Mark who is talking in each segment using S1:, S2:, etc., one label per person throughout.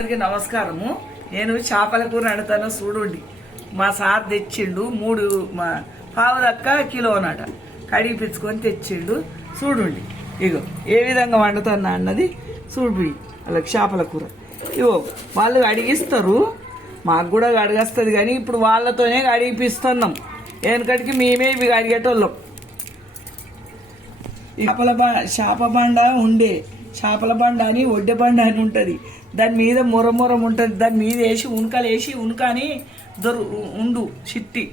S1: అందరికీ నమస్కారము. నేను చేపల కూర వండుతాను చూడండి. మా సార్ తెచ్చిండు మూడు మా పావుదక్క కిలో అన్నట. కడిగి పిచ్చుకొని తెచ్చిండు. చూడండి. ఇగో ఏ విధంగా వండుతున్నా అన్నది చూడు వాళ్ళకి చేపల కూర. ఇగో వాళ్ళు అడిగిస్తారు మాకు కూడా అడిగేస్తుంది కానీ ఇప్పుడు వాళ్ళతోనే అడిగిపిస్తున్నాం వెనకటికి మేమే ఇవి అడిగేటోళ్ళం చేపల బ చేప బండ ఉండే. చేపల బండ అని ఒడ్డె బండ అని ఉంటుంది. దాని మీద మొరమొరం ఉంటుంది. దాని మీద వేసి ఉనకలు వేసి ఉనకని దొరు ఉండు చిట్టి.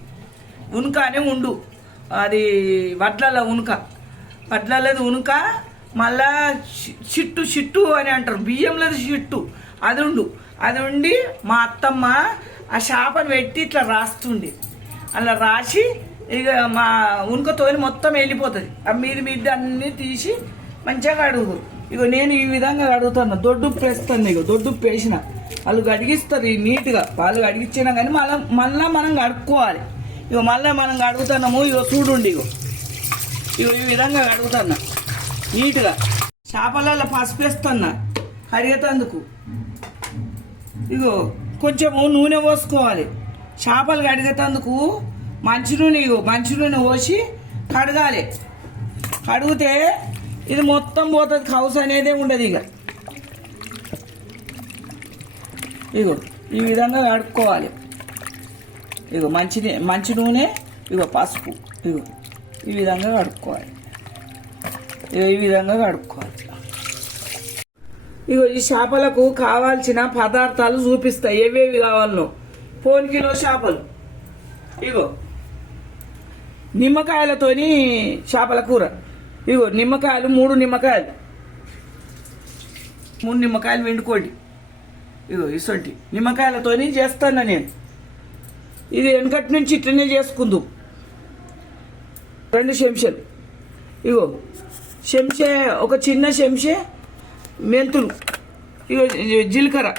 S1: ఉనక ఉండు. అది వడ్లల ఉనక. వడ్లలది ఉనక మళ్ళా చిట్టు చిట్టు అని అంటారు. బియ్యంలది చిట్టు. అది ఉండు. అది ఉండి మా అత్తమ్మ ఆ చేపను పెట్టి ఇట్లా రాస్తుండే. అలా రాసి ఇక మా ఉనుకతోని మొత్తం వెళ్ళిపోతుంది. ఆ మీది మీది అన్ని తీసి మంచిగా కడుగు ఇక నేను ఈ విధంగా కడుగుతాను దొడ్డు వేస్తాను ఇగో దొడ్డుప్పు వేసిన వాళ్ళు కడిగిస్తారు ఈ నీట్గా. వాళ్ళు కడిగిచ్చినా కానీ మళ్ళీ మళ్ళీ మనం కడుక్కోవాలి. ఇక మళ్ళీ మనం కడుగుతున్నాము ఇక చూడుండి ఇగో. ఇగో ఈ విధంగా కడుగుతున్నా. నీట్గా. చేపలలో పసుపు వేస్తున్నా. కడిగేటందుకు. ఇగో కొంచెము నూనె పోసుకోవాలి. చేపలు కడిగేటందుకు మంచి నూనె ఇగో మంచి నూనె పోసి కడగాలి. కడిగితే ఇది మొత్తం పోతుంది హౌస్ అనేది ఉండదు ఇక. ఇగో ఈ విధంగా కడుక్కోవాలి. ఇగో మంచి మంచి నూనె ఇగో పసుపు. ఇగో ఈ విధంగా కడుక్కోవాలి. ఇగో ఈ విధంగా కడుక్కోవాలి. ఇగో ఈ చేపలకు కావాల్సిన పదార్థాలు చూపిస్తాయి. ఏవేవి కావాలనో పోన్ కిలో చేపలు. ఇగో నిమ్మకాయలతోని చేపల కూర. ఇదిగో నిమ్మకాయలు మూడు నిమ్మకాయలు. మూడు నిమ్మకాయలు వెండుకోండి ఇదిగో ఇసొంటి. నిమ్మకాయలతోని చేస్తాను నేను. ఇది వెనకటి నుంచి ఇట్లనే చేసుకుందాం. రెండు చెంచాలు. ఇగో చెంచే ఒక చిన్న చెంచే మెంతులు. ఇగో జీలకర్ర.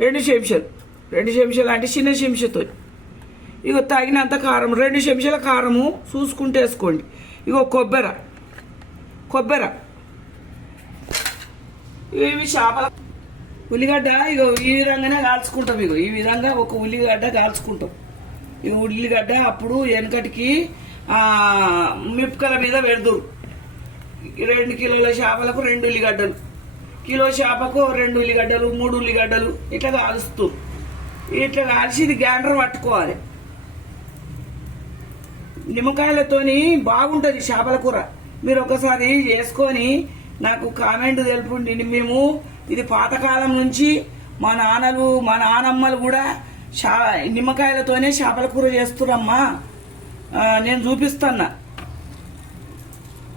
S1: రెండు చెంచాలు. రెండు చెంచాలు అంటే చిన్న చెంచాతో ఇగో తగినంత కారం రెండు చెంచాల కారము చూసుకుంటే వేసుకోండి ఇగో కొబ్బరి. కొబ్బరి. ఇవి చేపల ఉల్లిగడ్డ ఇగో ఈ విధంగానే కాల్చుకుంటాం ఇగో. ఈ విధంగా ఒక ఉల్లిగడ్డ కాల్చుకుంటాం. ఈ ఉల్లిగడ్డ అప్పుడు వెనకటికి మిప్పకల మీద పెడదురు రెండు కిలోల చేపలకు రెండు ఉల్లిగడ్డలు. కిలో చేపకు రెండు ఉల్లిగడ్డలు మూడు ఉల్లిగడ్డలు. ఇట్లా కాలుస్తూ ఇట్లా కాల్చి ఇది గ్యాండర్ పట్టుకోవాలి. నిమ్మకాయలతోని బాగుంటుంది చేపల కూర. మీరు ఒకసారి చేసుకొని నాకు కామెంట్ తెలుపుండి. మేము ఇది పాతకాలం నుంచి మా నాన్నలు మా నానమ్మలు కూడా చా నిమ్మకాయలతోనే చేపల కూర చేస్తురమ్మా. నేను చూపిస్తున్నా.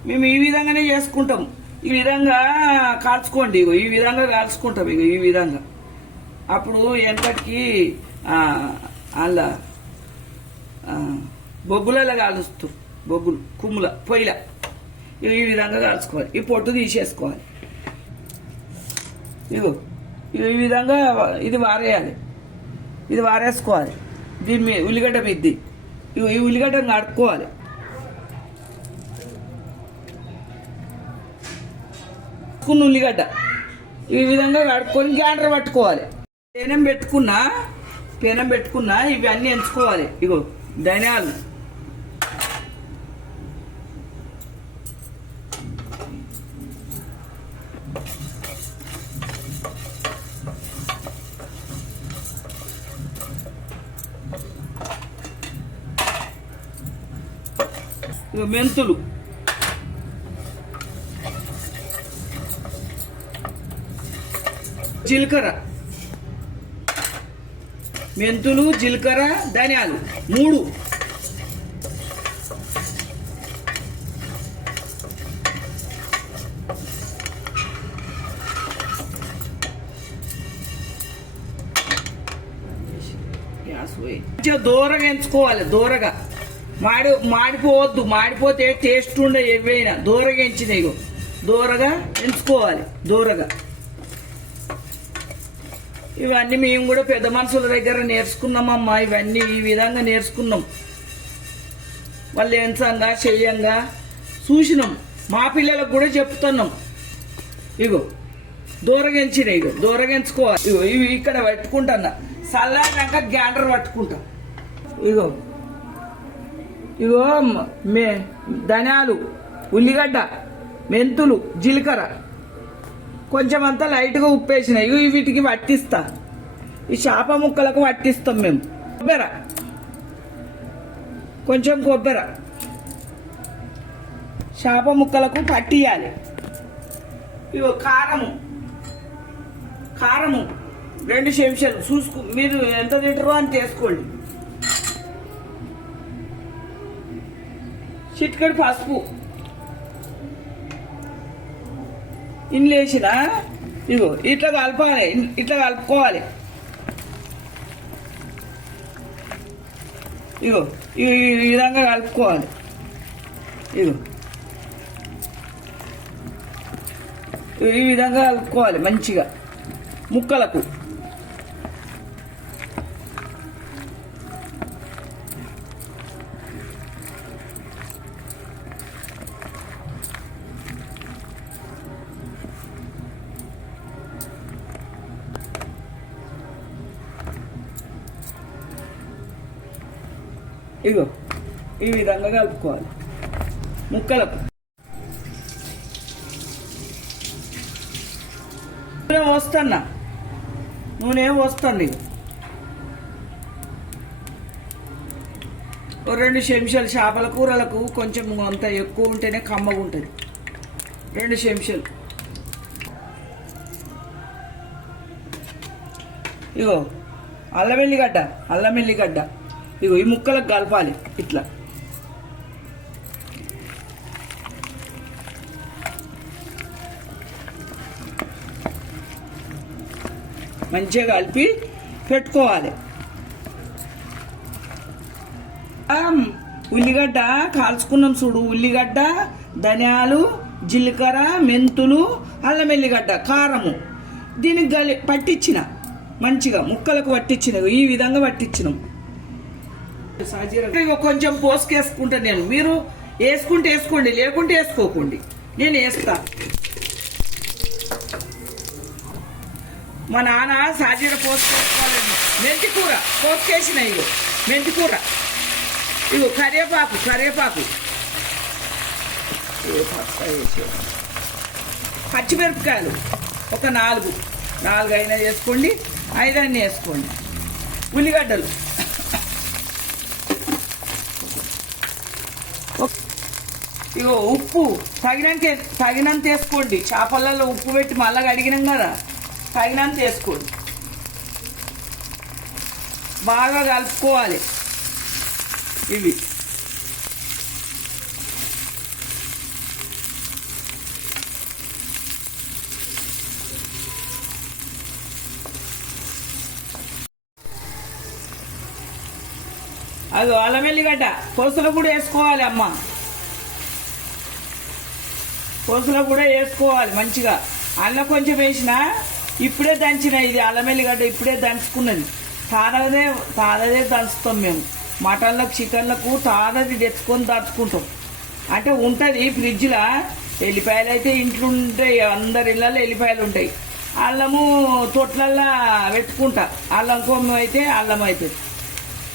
S1: మేము ఈ విధంగానే చేసుకుంటాం. ఈ విధంగా కాల్చుకోండి ఈ విధంగా కాల్చుకుంటాం ఇక ఈ విధంగా. అప్పుడు ఎంతటికి అలా బొగ్గులలో కాలుస్తారు బొగ్గులు కుమ్ముల పొయ్యిల. ఈ విధంగా కలుసుకోవాలి ఈ పొట్టు తీసేసుకోవాలి. ఇదిగో ఈ విధంగా ఇది వారేయాలి. ఇది వారేసుకోవాలి. దీని మీద ఉల్లిగడ్డ మిద్ది. ఇగో ఈ ఉల్లిగడ్డను కడుక్కోవాలి కొన్ని ఉల్లిగడ్డ. ఈ విధంగా కడుక్కొని గ్యాండర్ పట్టుకోవాలి. పెనం పెట్టుకున్నా పెనం పెట్టుకున్నా ఇవి అన్నీ ఎంచుకోవాలి. ఇగో ధనియాలు. మెంతులు. జీలకర్ర. మెంతులు జీలకర్ర ధనియాలు. మూడు. గ్యాస్ దూరగా ఎంచుకోవాలి దూరగా. మాడి మాడిపోవద్దు మాడిపోతే టేస్ట్ ఉండే ఏవైనా. దూరగా ఎంచినాయి దూరగా ఎంచుకోవాలి దూరగా. ఇవన్నీ మేము కూడా పెద్ద మనుషుల దగ్గర నేర్చుకున్నామమ్మా. ఇవన్నీ ఈ విధంగా నేర్చుకున్నాం. వాళ్ళు ఎంచంగా చెయ్యంగా చూసినాం. మా పిల్లలకు కూడా చెప్తున్నాం. ఇగో దూరగించిన ఇగో దూరగించుకోవాలి ఇగో ఇవి ఇక్కడ పట్టుకుంటాను చల్లారినాక గ్యాండర్ పట్టుకుంటాం. ఇగో ఇగో మే ధనియాలు ఉల్లిగడ్డ మెంతులు జీలకర్ర. కొంచెం అంతా లైట్గా ఉప్పేసిన. ఇవి వీటికి పట్టిస్తా ఈ చేప ముక్కలకు పట్టిస్తాం మేము. కొబ్బెర. కొంచెం కొబ్బెర. చేప ముక్కలకు పట్టియాలి. ఇగో కారము. కారము. రెండు చెంచాలు. చూసుకో మీరు ఎంత తింటారో అని తీసుకోండి చిటికడి పసుపు. ఇండ్లు వేసిన ఇగో ఇట్లా కలపాలి ఇట్లా కలుపుకోవాలి. ఇగో ఈ విధంగా కలుపుకోవాలి. ఇగో ఈ విధంగా కలుపుకోవాలి మంచిగా. ముక్కలకు. ఇగో ఈ విధంగా కలుపుకోవాలి. ముక్కలకు. నూనె పోస్తున్నా. నూనె పోస్తుంది. ఓ రెండు చెంచాలు చేపల కూరలకు కొంచెం అంత ఎక్కువ ఉంటేనే కమ్మగా ఉంటుంది. రెండు చెంచాలు. ఇగో అల్లం ఎల్లిగడ్డ అల్లం ఎల్లిగడ్డ ఇగో ఈ ముక్కలకు కలపాలి ఇట్లా. మంచిగా కలిపి పెట్టుకోవాలి. ఉల్లిగడ్డ కాల్చుకున్నాం చూడు ఉల్లిగడ్డ ధనియాలు జీలకర్ర మెంతులు అల్లం ఎల్లిగడ్డ కారము. దీనికి గలి పట్టించిన మంచిగా ముక్కలకు పట్టించిన ఈ విధంగా పట్టించినాం కొంచెం పోసుకేసుకుంటా నేను. మీరు వేసుకుంటే వేసుకోండి లేకుంటే వేసుకోకండి. నేను వేస్తా. మా నాన్న సాజీర పోసుకోవాలని మెంతి కూర పోసుకేసిన ఇగో. మెంతి కూర ఇగో కరివేపాకు కరివేపాకు. పచ్చిమిరపకాయలు ఒక నాలుగు. నాలుగు అయినా వేసుకోండి ఐదన్నీ వేసుకోండి. ఉల్లిగడ్డలు. ఇగో ఉప్పు తగినంత తగినంత వేసుకోండి. చేపలలో ఉప్పు పెట్టి మళ్ళా అడిగినాం కదా తగినంత వేసుకోండి. బాగా కలుపుకోవాలి. ఇవి. అది అల్లం ఎల్లిగడ్డ పులుసులో కూడా వేసుకోవాలి అమ్మ. పులుసులో కూడా వేసుకోవాలి మంచిగా. అల్లం కొంచెం వేసిన ఇప్పుడే దంచిన ఇది అల్లం ఎల్లిగడ్డ ఇప్పుడే దంచుకున్నది. తాదదే తాదదే దంచుతాం మేము. మటన్లకు చికెన్లకు తాదది తెచ్చుకొని దంచుకుంటాం. అంటే ఉంటుంది ఫ్రిడ్జ్లో. ఎల్లిపాయలు అయితే ఇంట్లో ఉంటాయి అందరి ఇళ్ళల్లో ఎల్లిపాయలు ఉంటాయి. అల్లము తొట్లల్లో పెట్టుకుంటా. అల్లం కొమ్మ అయితే అల్లం అవుతుంది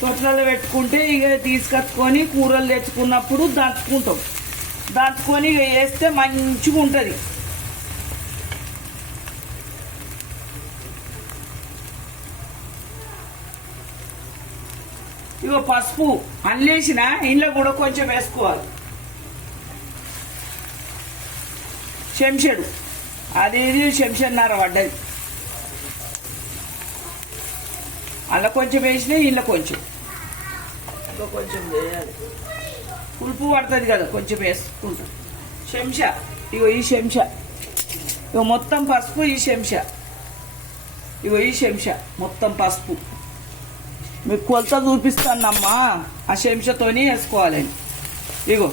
S1: తొట్లలో పెట్టుకుంటే ఇక తీసుకొచ్చుకొని కూరలు తెచ్చుకున్నప్పుడు దంచుకుంటాం. దాచుకొని ఇక వేస్తే మంచిగా ఉంటుంది. ఇగో పసుపు అల్లేసిన ఇంట్లో కూడా కొంచెం వేసుకోవాలి. చెంచెడు. అది ఇది చెంచన్నర పడ్డది. అలా కొంచెం వేసిన ఇంట్లో కొంచెం. ఇంకా కొంచెం వేయాలి. పులుపు పడుతుంది కదా కొంచెం వేసుకుంటాం. చెంచా ఇగో ఈ చెంచా ఇగో మొత్తం పసుపు ఈ చెంచా ఇగో ఈ చెంచా మొత్తం పసుపు. మీకు కొలత చూపిస్తానమ్మా ఆ చెంచాతోని వేసుకోవాలని ఇగో.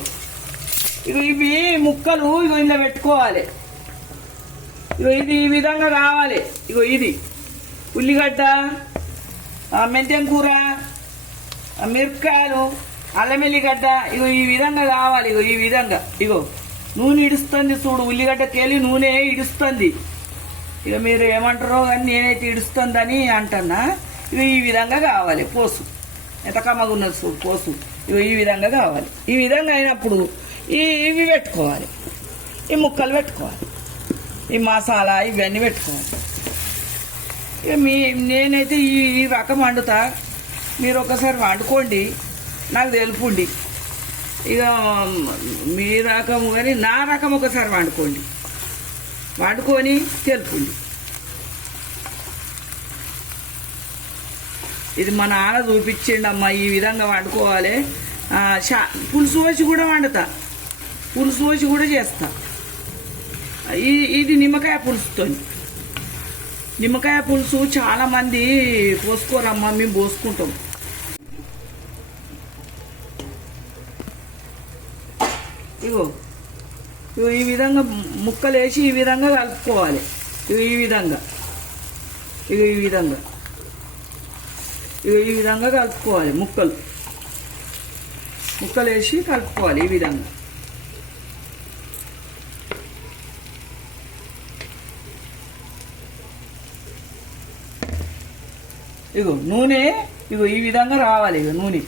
S1: ఇగో ఇవి ముక్కలు ఇగో ఇలా పెట్టుకోవాలి. ఇగో ఇది ఈ విధంగా కావాలి ఇగో ఇది. ఉల్లిగడ్డ ఆ మెంతెం కూర ఆ మిరపకాయలు అల్లం ఎల్లిగడ్డ ఇగో ఈ విధంగా కావాలి ఇగో ఈ విధంగా. ఇగో నూనె ఇడుస్తుంది చూడు ఉల్లిగడ్డకెళ్ళి నూనె ఇడుస్తుంది. ఇక మీరు ఏమంటారో కానీ నేనైతే ఇడుస్తుందని అంటున్నా. ఇక ఈ విధంగా కావాలి పోసు. ఎంత చూడు పోసు. ఇక ఈ విధంగా కావాలి. ఈ విధంగా అయినప్పుడు ఈ ఇవి పెట్టుకోవాలి. ఈ ముక్కలు పెట్టుకోవాలి. ఈ మసాలా ఇవన్నీ పెట్టుకోవాలి. ఇక మీ నేనైతే ఈ ఈ రకం వండుతా. మీరు ఒకసారి వండుకోండి. నాకు తెలుపుండి ఇక మీ రకం కానీ నా రకం ఒకసారి వండుకోండి. వండుకొని తెలుపుండి ఇది మా నాన్న చూపించండి అమ్మ ఈ విధంగా వండుకోవాలి. షా- పులుసు పోసి కూడా వండుతా. పులుసు పోసి కూడా చేస్తా. ఈ- ఇది నిమ్మకాయ పులుసుతో నిమ్మకాయ పులుసు చాలామంది పోసుకోరమ్మా మేము పోసుకుంటాం. ఇగో ఈ విధంగా ముక్కలు వేసి ఈ విధంగా కలుపుకోవాలి. ఇక ఈ విధంగా. ఇగో ఈ విధంగా. ఇగో ఈ విధంగా కలుపుకోవాలి ముక్కలు. ముక్కలు వేసి కలుపుకోవాలి ఈ విధంగా. ఇగో నూనె ఇగో ఈ విధంగా రావాలి ఇగో నూనె.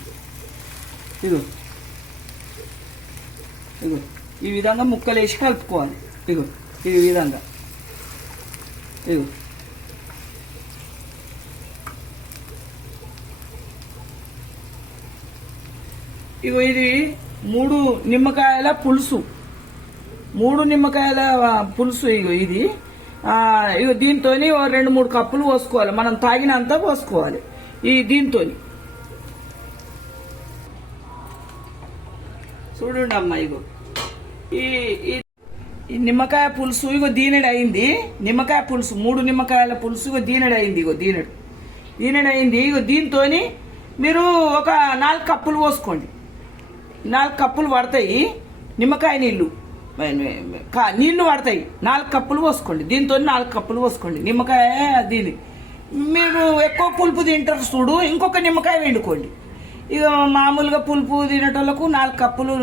S1: ఇగో ఇగో ఈ విధంగా ముక్కలు వేసి కలుపుకోవాలి. ఇగో ఈ విధంగా. ఇగో. ఇగో ఇది మూడు నిమ్మకాయల పులుసు. మూడు నిమ్మకాయల పులుసు ఇగో ఇది. ఇగో దీంతో రెండు మూడు కప్పులు పోసుకోవాలి. మనం తాగినంత పోసుకోవాలి. ఈ దీంతో చూడండి అమ్మా ఇగో. ఈ ఈ- నిమ్మకాయ పులుసు ఇగో దీనెడు అయింది నిమ్మకాయ పులుసు మూడు నిమ్మకాయల పులుసు ఇగో దీనెడు అయింది ఇగో దీనెడు. దీనెడు అయింది ఇగో దీంతో మీరు ఒక నాలుగు కప్పులు పోసుకోండి. నాలుగు కప్పులు పడతాయి నిమ్మకాయ నీళ్ళు. కా- నీళ్ళు పడతాయి. నాలుగు కప్పులు పోసుకోండి. దీంతో నాలుగు కప్పులు పోసుకోండి. నిమ్మకాయ దీని. మీరు ఎక్కువ పులుపు తింటారు చూడు ఇంకొక నిమ్మకాయ వండుకోండి ఇక మామూలుగా పులుపు తినేటోళ్ళకు నాలుగు కప్పులు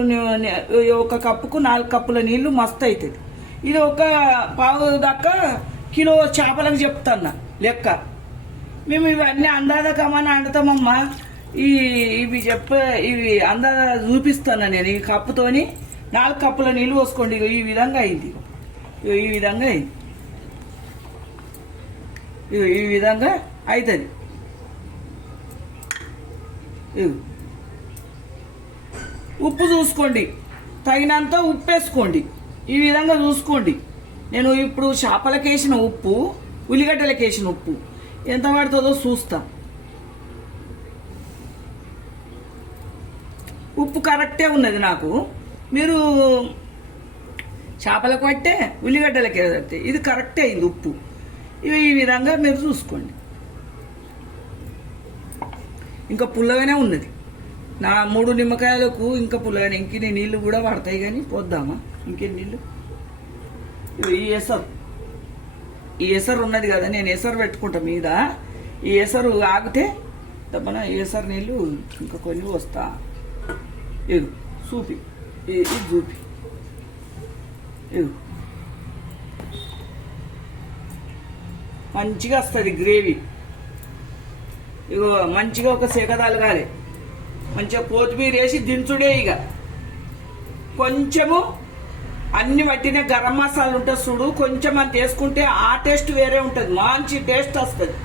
S1: ఒక కప్పుకు నాలుగు కప్పుల నీళ్ళు మస్తు అవుతుంది ఇది ఒక పావు దాకా కిలో చేపలకు చెప్తాను లెక్క. మేము ఇవన్నీ అందాద అంటుతామమ్మా అండుతామమ్మా ఈ ఇవి చెప్పే ఇవి అందాద చూపిస్తాను నేను ఈ కప్పుతోని. నాలుగు కప్పుల నీళ్ళు పోసుకోండి. ఇగో ఈ విధంగా అయింది. ఈ విధంగా అయింది. ఈ విధంగా అవుతుంది ఉప్పు చూసుకోండి. తగినంత ఉప్పు వేసుకోండి ఈ విధంగా చూసుకోండి. నేను ఇప్పుడు చేపలకేసిన ఉప్పు ఉల్లిగడ్డలకేసిన ఉప్పు. ఎంత పడుతుందో చూస్తా. ఉప్పు కరెక్టే ఉన్నది నాకు. మీరు చేపలకు పట్టే ఉల్లిగడ్డలకి ఇది కరెక్టే అయింది ఉప్పు. ఇవి ఈ విధంగా మీరు చూసుకోండి. ఇంకా పుల్లగానే ఉన్నది. నా మూడు నిమ్మకాయలకు ఇంకా పుల్లగానే ఇంకిన్ని నీళ్ళు కూడా పడతాయి కానీ పోద్దామా? ఇంకెన్ని నీళ్ళు ఈ ఎసరు. ఈ ఎసరు ఉన్నది కదా నేను ఎసరు పెట్టుకుంటా మీద. ఈ ఎసరు ఆగితే తప్పన ఎసరు నీళ్ళు ఇంకా కొన్ని వస్తా ఇది చూపి. ఇది ఇది చూపి. ఇది మంచిగా వస్తుంది గ్రేవీ. ఇగో మంచిగా ఒక సెకదాలగాలి మంచిగా కొత్తిమీర వేసి దించుడే ఇక కొంచెము అన్ని పట్టిన గరం మసాలా ఉంటుంది చూడు కొంచెం అంత వేసుకుంటే ఆ టేస్ట్ వేరే ఉంటుంది మంచి టేస్ట్ వస్తుంది.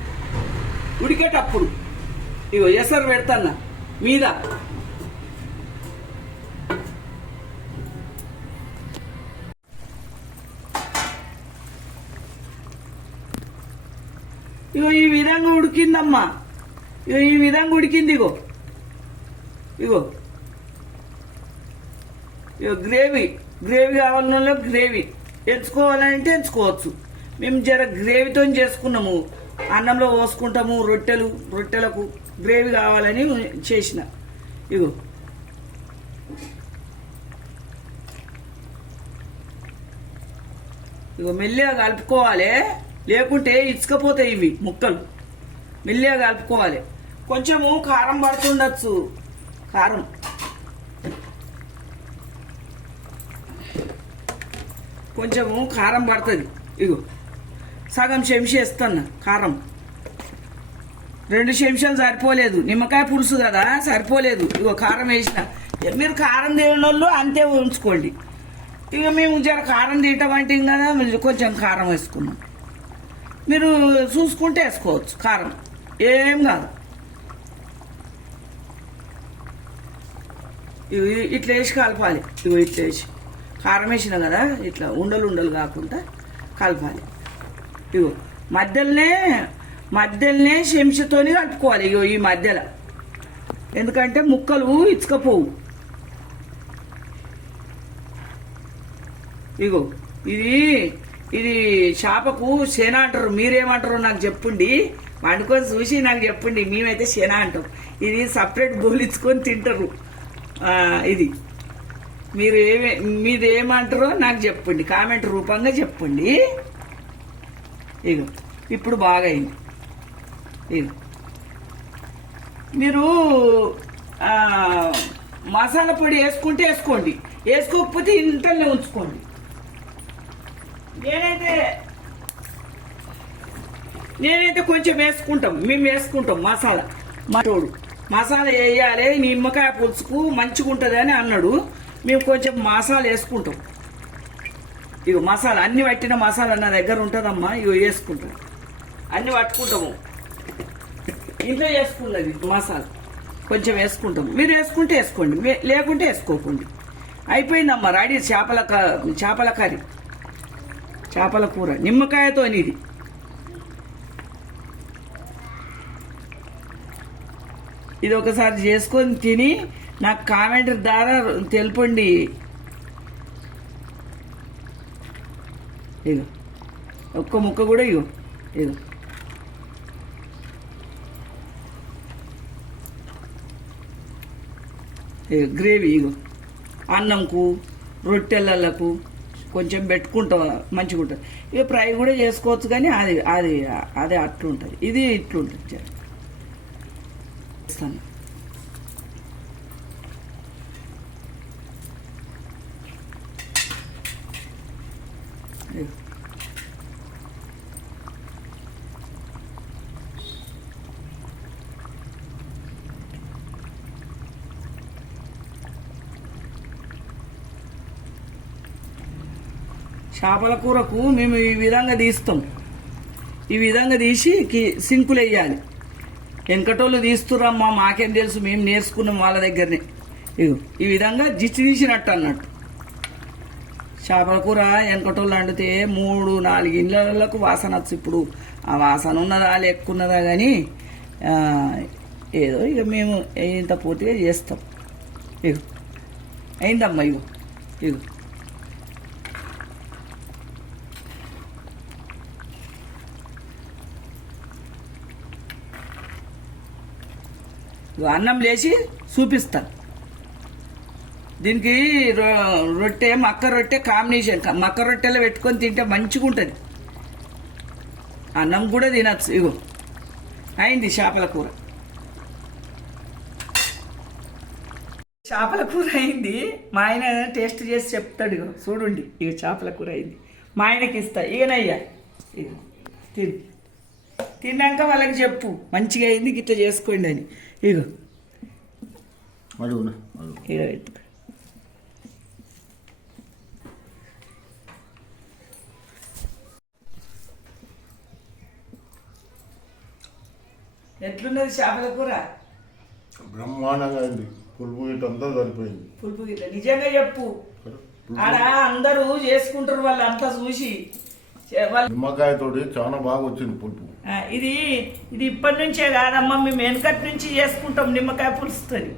S1: ఉడికేటప్పుడు ఇగో ఎసరు పెడతాన్నా మీద. ఇగో ఈ విధంగా ఉడికిందమ్మా. ఈ విధంగా ఉడికింది ఇగో. ఇగో. ఇగో గ్రేవీ గ్రేవీ కావాలన్నా గ్రేవీ. ఎంచుకోవాలంటే ఎంచుకోవచ్చు. మేము జర గ్రేవీతో చేసుకున్నాము. అన్నంలో పోసుకుంటాము రొట్టెలు రొట్టెలకు గ్రేవీ కావాలని చేసిన. ఇగో. ఇగో మెల్లిగా కలుపుకోవాలి. లేకుంటే ఇచ్చుకపోతాయి ఇవి ముక్కలు. మెల్లిగా కలుపుకోవాలి. కొంచెము కారం పడుతుండొచ్చు. కారం. కొంచెము కారం పడుతుంది. ఇగో. సగం చెంచా కారం. రెండు చెంచాలు సరిపోలేదు. నిమ్మకాయ పులుసు కదా సరిపోలేదు. ఇగో కారం వేసిన. మీరు కారం తిన వాళ్ళు అంతే ఉంచుకోండి. ఇక మేము జర కారం తింటామంటే కదా కొంచెం కారం వేసుకున్నాం. మీరు చూసుకుంటే వేసుకోవచ్చు కారం. ఏం కాదు. ఇవి ఇట్లా వేసి కలపాలి. ఇవి ఇట్లా వేసి. కారం వేసిన కదా ఇట్లా ఉండలు ఉండలు కాకుండా కలపాలి. ఇగో మధ్యలోనే మధ్యలోనే చెంచుతోనే కలుపుకోవాలి ఇగో ఈ మధ్యలో. ఎందుకంటే ముక్కలు ఇచ్చుకపోవు ఇగో ఇది ఇది చేపకు సేన అంటారు మీరేమంటారో నాకు చెప్పండి. వండుకొని చూసి నాకు చెప్పండి మేమైతే శన అంటాం. ఇది సపరేట్ గోలించుకొని తింటారు. ఇది. మీరు ఏమే మీరు ఏమంటారో నాకు చెప్పండి కామెంట్ రూపంగా చెప్పండి. ఇగో ఇప్పుడు బాగా అయింది ఇగో. మీరు మసాలా పొడి వేసుకుంటే వేసుకోండి. వేసుకోకపోతే ఇంటనే ఉంచుకోండి. నేనైతే నేనైతే కొంచెం వేసుకుంటాం మేము వేసుకుంటాం మసాలా. మటోడు మసాలా వేయాలి నిమ్మకాయ పులుసుకు మంచిగా ఉంటుందని అని అన్నాడు. మేము కొంచెం మసాలా వేసుకుంటాం. ఇగో మసాలా అన్ని పట్టిన మసాలా నా దగ్గర ఉంటుందమ్మా ఇగో వేసుకుంటాం. అన్ని పట్టుకుంటాము. ఇంట్లో వేసుకున్నది మసాలా. కొంచెం వేసుకుంటాం. మీరు వేసుకుంటే వేసుకోండి లేకుంటే వేసుకోకండి. అయిపోయిందమ్మా రెడీ చేపల క- చేపల కర్రీ. చేపల కూర నిమ్మకాయతో ఇది. ఇది ఒకసారి చేసుకొని తిని నాకు కామెంట్ ద్వారా తెలుపండి. ఇగో ఒక్క ముక్క కూడా ఇగో ఇగో ఇగో గ్రేవీ ఇగో అన్నంకు రొట్టెలకు కొంచెం పెట్టుకుంటాం మంచిగా ఉంటుంది ఇక ఫ్రై కూడా చేసుకోవచ్చు కానీ అది అది అది అట్లుంటుంది. ఇది ఇట్లుంటుంది. జర. చేపల కూరకు మేము ఈ విధంగా తీస్తాం. ఈ విధంగా తీసి కి- సింకులు వేయాలి. వెంకటోళ్ళు తీస్తురమ్మా మాకేం తెలుసు మేము నేర్చుకున్నాం వాళ్ళ దగ్గరనే. ఇగో ఈ విధంగా జిచ్చి తీసినట్టు అన్నట్టు. చేపల కూర వెనకటోళ్ళు వండితే మూడు నాలుగు ఇళ్ళకు వాసన వచ్చు ఇప్పుడు ఆ వాసన ఉన్నదా లేకున్నదా కానీ ఏదో ఇక మేము ఇంత పూర్తిగా చేస్తాం. ఇగో అయిందమ్మా ఇగో ఇగో. అన్నం లేచి చూపిస్తాను దీనికి రొ- రొట్టె మక్క రొట్టె కాంబినేషన్ మక్క రొట్టెలో పెట్టుకొని తింటే మంచిగా ఉంటుంది అన్నం కూడా తినచ్చు ఇగో. అయింది చేపల కూర. చేపల కూర అయింది. మా ఆయన టేస్ట్ చేసి చెప్తాడు ఇగో. చూడండి ఇక చేపల కూర అయింది. మా ఆయనకి ఇస్తా ఈయనయ్యా. ఇగో తిను. తిన్నాక వాళ్ళకి చెప్పు మంచిగా అయింది గిట్ల చేసుకోండి అని. ఇగో.
S2: అడుగునా? అడుగు.
S1: ఇగో పెట్టుకో ఎట్లున్నది చేపల కూర?
S2: బ్రహ్మాండంగా అయింది. పులుపు ఇటు అంతా సరిపోయింది.
S1: పులుపు గిట్ల. నిజంగా చెప్పు. ఆడ అందరూ చేసుకుంటారు వాళ్ళు అంతా చూసి.
S2: నిమ్మకాయతోటి చాలా బాగా వచ్చింది పులుపు.
S1: ఇది ఇది ఇప్పటి నుంచే కాదమ్మా మేము వెనకటి నుంచి చేసుకుంటాం నిమ్మకాయ పులుసుతోని.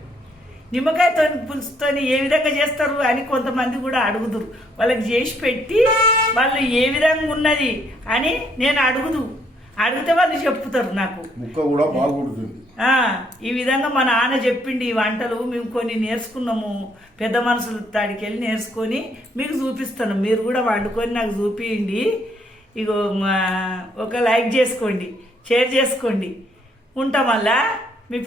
S1: నిమ్మకాయతో పులుసుతోని ఏ విధంగా చేస్తారు అని కొంతమంది కూడా అడుగుదురు. వాళ్ళకి చేసి పెట్టి వాళ్ళు ఏ విధంగా ఉన్నది అని నేను అడుగుదు. అడిగితే వాళ్ళు చెప్తారు నాకు.
S2: ముక్క కూడా బాగా ఉడుతుంది.
S1: ఆ, ఈ విధంగా మా నాన్న చెప్పిండి ఈ వంటలు. మేము కొన్ని నేర్చుకున్నాము. పెద్ద మనుషుల తాడికి వెళ్ళి నేర్చుకొని మీకు చూపిస్తాను. మీరు కూడా వండుకొని నాకు చూపియండి. ఇగో మా ఒక లైక్ చేసుకోండి షేర్ చేసుకోండి. ఉంటాం మళ్ళా. మీ